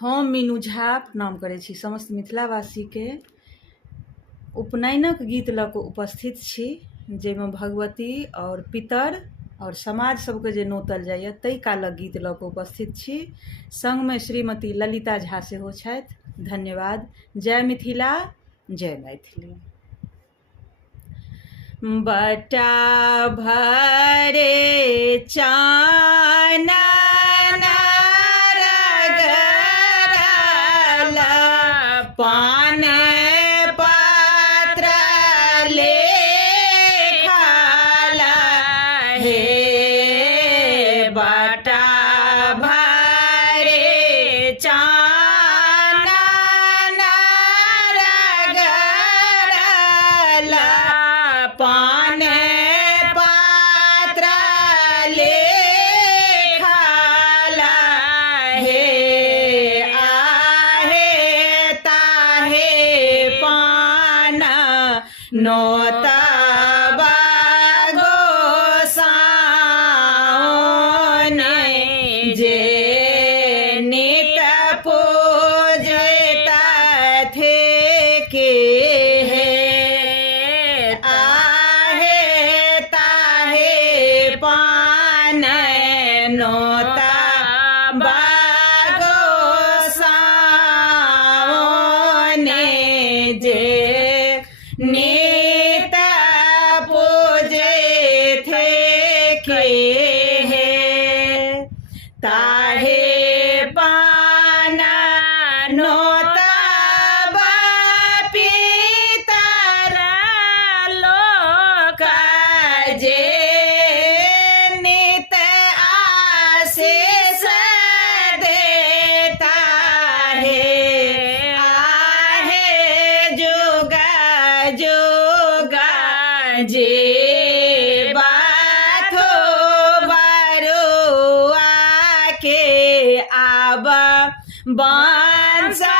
हम मीनू झा प्रणाम करै छी समस्त मिथिलावासीके। उपनयनक गीत लऽ कऽ उपस्थित छी, जाहिमे भगवती और पितर और समाज सबके जे नोतल जाइए ताहि कालक गीत लऽ कऽ उपस्थित छी। संगमे श्रीमती ललिता झा सेहो छथि। धन्यवाद। जय मिथिला, जय मैथिली। बटा भरे चानन पान पात्र लेखाला हे बटा भरे चानन रगड़ला पान पात्र लेखाला हे नोतबा गोसाउन जे नित पूजत थे के हे आहे ताहे पान नोतबा गोसाउन जे नित पूजे थे के हे ताहे पान नोतबा पितर लोक जे नित आशीष देता है आहे जुगा जोगा जे बाथो बरुआ के आब बांसा